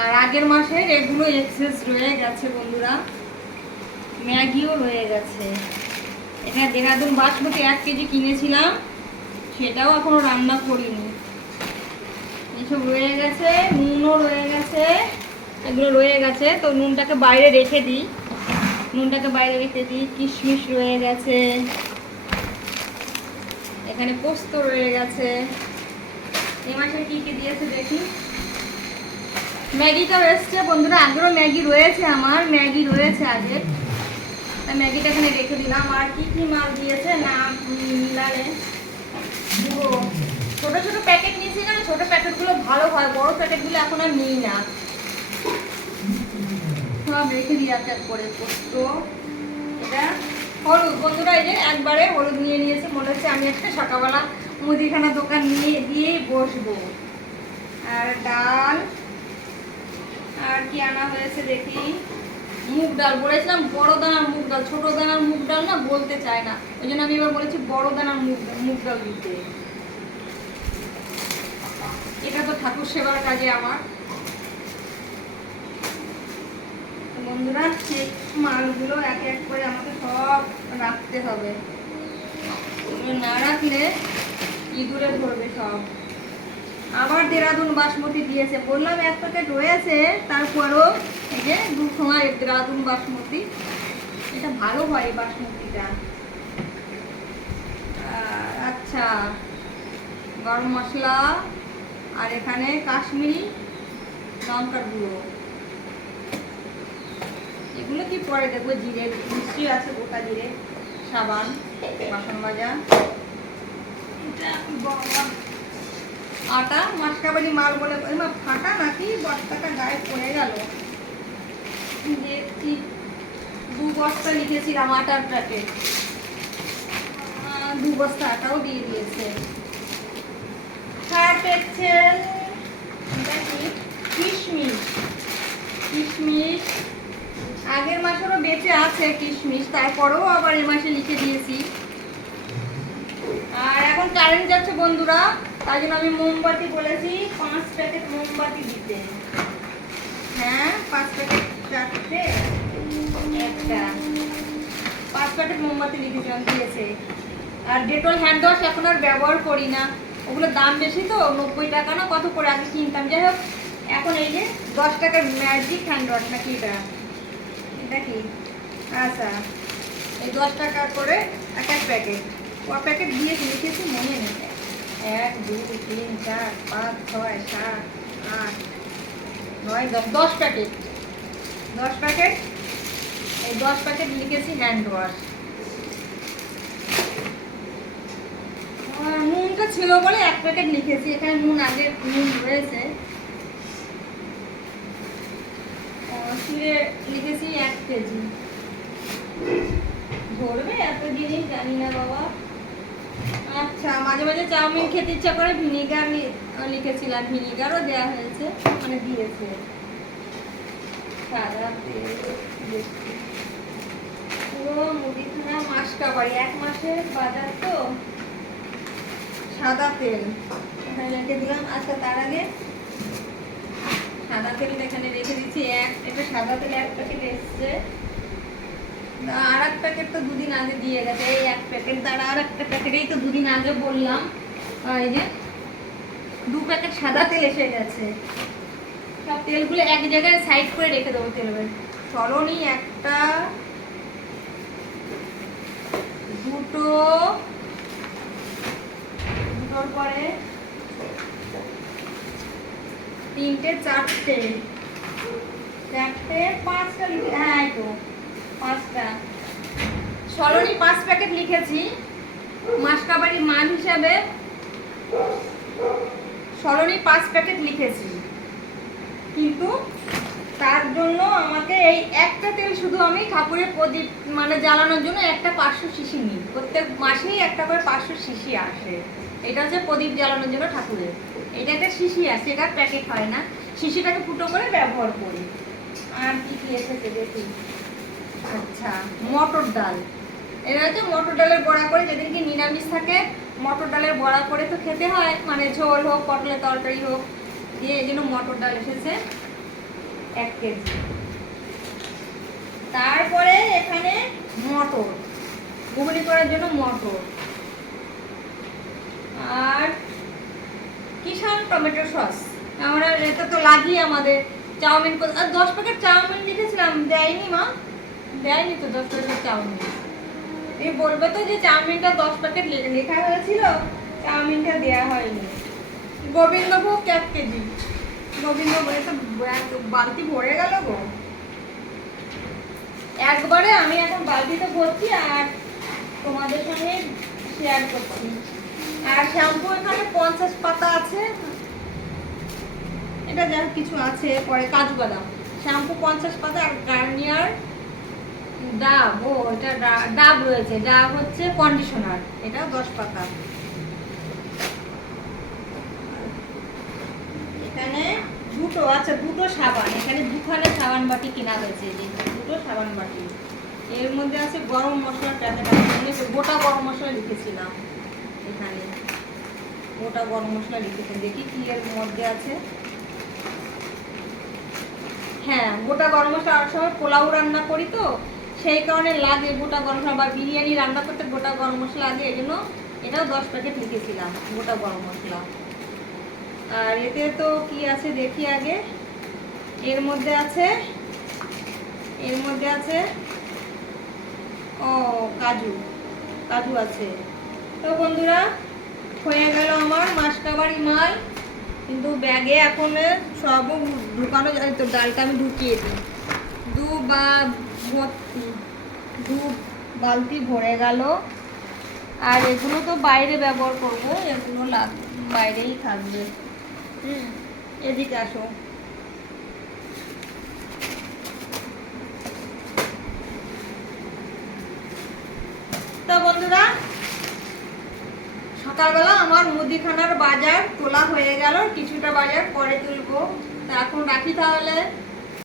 আর আগের মাসের এগুলো এক্সেস রয়ে গেছে বন্ধুরা, ম্যাগিও রয়ে গেছে। এটা দেরাদুন বাসমতি 1 কেজি কিনেছিলাম, সেটাও এখনো রান্না করিনি। এসব রয়ে গেছে, নুনও রয়ে গেছে, এগুলো রয়ে গেছে। তো নুনটাকে বাইরে রেখে দিই, কিশমিশ রয়ে গেছে, এখানে পোস্ত রয়ে গেছে। এই মাসে কি কি দিয়েছে দেখি। ম্যাগিটাও এসছে বন্ধুরা, আগেও ম্যাগি রয়েছে, আমার ম্যাগি রয়েছে আগে, তাই ম্যাগিটা এখানে রেখে দিলাম। আর কি কি মাল দিয়েছে না মিলালে পুরো ছোট ছোট প্যাকেট নিয়েছি না, ছোট প্যাকেটগুলো ভালো হয়, বড় প্যাকেটগুলো এখন আর নিই না, সব রেখে দিই এক এক করে। পোস্ত, এটা হলুদ বন্ধুরা, এই যে একবারে হলুদ নিয়ে নিয়েছি, মনে হচ্ছে আমি একটা সকালবেলা মুদিখানা দোকান নিয়ে দিয়েই বসবো। আর ডাল, আর কি আনা হয়েছে দেখি, মুগ ডাল। বলেছিলাম বড় দানার মুগ ডাল, ছোট দানার মুগ ডাল না বলতে চায় না, ওই জন্য আমি এবার বলেছি বড় দানার মুগ ডাল দিতে। এটা তো ঠাকুর সেবার কাজে আমার। বন্ধুরা এই মালগুলো এক এক করে আমাকে সব রাখতে হবে, এগুলো না রাখলে ইঁদুরে ধরবে সব। আবার দেরাদুন বাসমতি দিয়েছে, বললাম 1 প্যাকেট রয়েছে, তারপরও এই যে 2 সময় দেরাদুন বাসমতি, এটা ভালো হয় এই বাসমতিটা। আচ্ছা, গরম মশলা, আর এখানে কাশ্মীরি লঙ্কার গুঁড়ো, এগুলো কি পরে দেখবো। জিরে মিষ্টি আছে, গোটা জিরে, সাবান, বাসন মাজা, আটা মাসকাবারি মাল বলে ফাটা নাকি বস্তাটা গায়ে পড়ে গেল। দেখছি 2 বস্তা লিখেছিলাম আটার প্যাকেট, 2 বস্তা আটাও দিয়ে দিয়েছে। হ্যাঁ পেয়েছেন কিশমিশ, কিশমিশ আগের মাসেরও বেঁচে আছে কিশমিশ, তারপরেও আবার এই মাসে লিখে দিয়েছি। আর এখন কারেন্ট যাচ্ছে বন্ধুরা, তাই জন্য আমি মোমবাতি বলেছি 5 প্যাকেট মোমবাতি দিতে। হ্যাঁ 5 প্যাকেট, 4টে, একটা 5 প্যাকেট মোমবাতি লিখেছিলাম, দিয়েছে। আর ডেটল হ্যান্ড ওয়াশ এখন আর ব্যবহার করি না, ওগুলো দাম বেশি তো, 90 টাকা না কত করে আগে কিনতাম। যাই হোক, এখন এই যে 10 টাকার ম্যাজিক হ্যান্ড ওয়াশ নাকি এটা কি, আচ্ছা এই 10 টাকা করে এক এক প্যাকেট। ক প্যাকেট দিয়ে লিখেছি মনে নেই, 1 2 3 4 5 6 7 8 9 10, 10 প্যাকেট, 10 প্যাকেট, এই 10 প্যাকেট লিখেছি হ্যান্ড ওয়াশ। নুনটা ছিল বলে 1 প্যাকেট লিখেছি, এখানে নুন আগের নুন রয়েছে। লিখেছি 1 কেজি, ধরবে এত জিনিস জানি না বাবা। আচ্ছা, মাঝে মাঝে চাউমিন খেতে ইচ্ছা করে, ভিনিগার লিখেছিলাম, ভিনিগারও দেওয়া হয়েছে, মানে দিয়েছে। সাদা তেল, পুরো মুদিখানা মাসকাবারি 1 মাসের বাজার তো। সাদা তেল এখানে রেখে দিলাম। আচ্ছা, তার আগে সাদা তেল এখানে রেখে দিচ্ছি, এটা সাদা তেল 1 প্যাকেট এসছে, আর 1 প্যাকেট তো 2 দিন আগে দিয়ে গেছে। এই 1 প্যাকেট দ্বারা আর একটা প্যাকেটেই তো 2 দিন আগে বললাম। এই যে 2 প্যাকেট সাদা তেল এসে গেছে। সব তেলগুলো এক জায়গায় সাইড করে রেখে দেবো। তেলের সরণি 1টা, 2টোর পরে 3টে, 4টে, 5টা, হ্যাঁ এই তো 5টা সরণি 5 প্যাকেট লিখেছি। মাসকাবারি মান হিসাবে সরণি 5 প্যাকেট লিখেছি, কিন্তু তার জন্য আমাকে এই একটা তেল শুধু আমি ঠাকুরের প্রদীপ মানে জ্বালানোর জন্য একটা 500 শিশি নিই। প্রত্যেক মাসেই একটা করে 500 শিশি আসে। এটা হচ্ছে প্রদীপ জ্বালানোর জন্য ঠাকুরের, এটা একটা শিশি আসে, এটা প্যাকেট হয় না, শিশিটাকে ফুটো করে ব্যবহার করি। আর কি কি এসেছে দেখি। আচ্ছা, মটর ডাল, এটা হচ্ছে মটর ডালের বড়া করে, যেদিন কি নিরামিষ থাকে মটর ডালের বড়া করে তো খেতে হয়, মানে ঝোল হোক পটলের তরকারি হোক দিয়ে, এই জন্য মটর ডাল এসেছে। 1 কেজি। তারপরে এখানে মটর, ঘুগনি করার জন্য মটর, আর কিষান টমেটো সস। আমরা এটা তো লাগিয়ে আমাদের চাউমিন, আর 10 প্যাকেট চাউমিন লিখেছিলাম, দেয়নি মা, দেয়নি তো 10 প্যাকেট চাউমিন। এই বলবে তো যে চাউমিনটা 10 প্যাকেট লেখা হয়েছিল, চাউমিনটা দেওয়া হয়নি। গোবিন্দভোগ 1 কেজি, গোবিন্দভোগ তো বালতি ভরে গেল গো একবারে। আমি এখন বালতিতে ভরছি আর তোমাদের সঙ্গে শেয়ার করছি। আর শ্যাম্পু এখানে 50 পাতা আছে, এটা যা কিছু আছে, পরে কাজু বাদাম। শ্যাম্পু 50 পাতা, আর গার্নিয়ার ডাব, এটা ডাব রয়েছে, ডাব হচ্ছে কন্ডিশনার, এটা 10 পাতা। এখানে দুটো, আচ্ছা দুটো সাবান, এখানে দুখানে সাবান বাটি কেনা হয়েছে, যে দুটো সাবান বাটি। এর মধ্যে আছে গরম মশলার প্যাকেট, আমি গোটা গরম মশলা লিখেছিলাম, এখানে গোটা গরম মশলা লিখেছি, দেখি কি এর মধ্যে আছে। হ্যাঁ, গোটা গরম মশলা, আর সময় পোলাও রান্না করি তো সেই কারণে লাগে গোটা গরম মশলা, বা বিরিয়ানি রান্না করতে গোটা গরম মশলা লাগে, এই জন্য এটাও 10 প্যাকেট লিখেছিলাম গোটা গরম মশলা। আর এতে তো কি আছে দেখি আগে। এর মধ্যে আছে ও কাজু, কাজু আছে। তো বন্ধুরা, হয়ে গেল আমার মাসকাবাড়ি মাল, কিন্তু ব্যাগে এখন সব ঢুকানো যায় তো, ডালটা আমি ঢুকিয়ে দিই। দু বালতি ভরে গেল। আর এগুলো তো বাইরে ব্যবহার করবো, এগুলো বাইরেই থাকবে। এদিকে আসো। তো বন্ধুরা, সকালবেলা আমার মুদিখানার বাজার তোলা হয়ে গেল, কিছুটা বাজার পরে তুলবো। তা এখন রাখি তাহলে।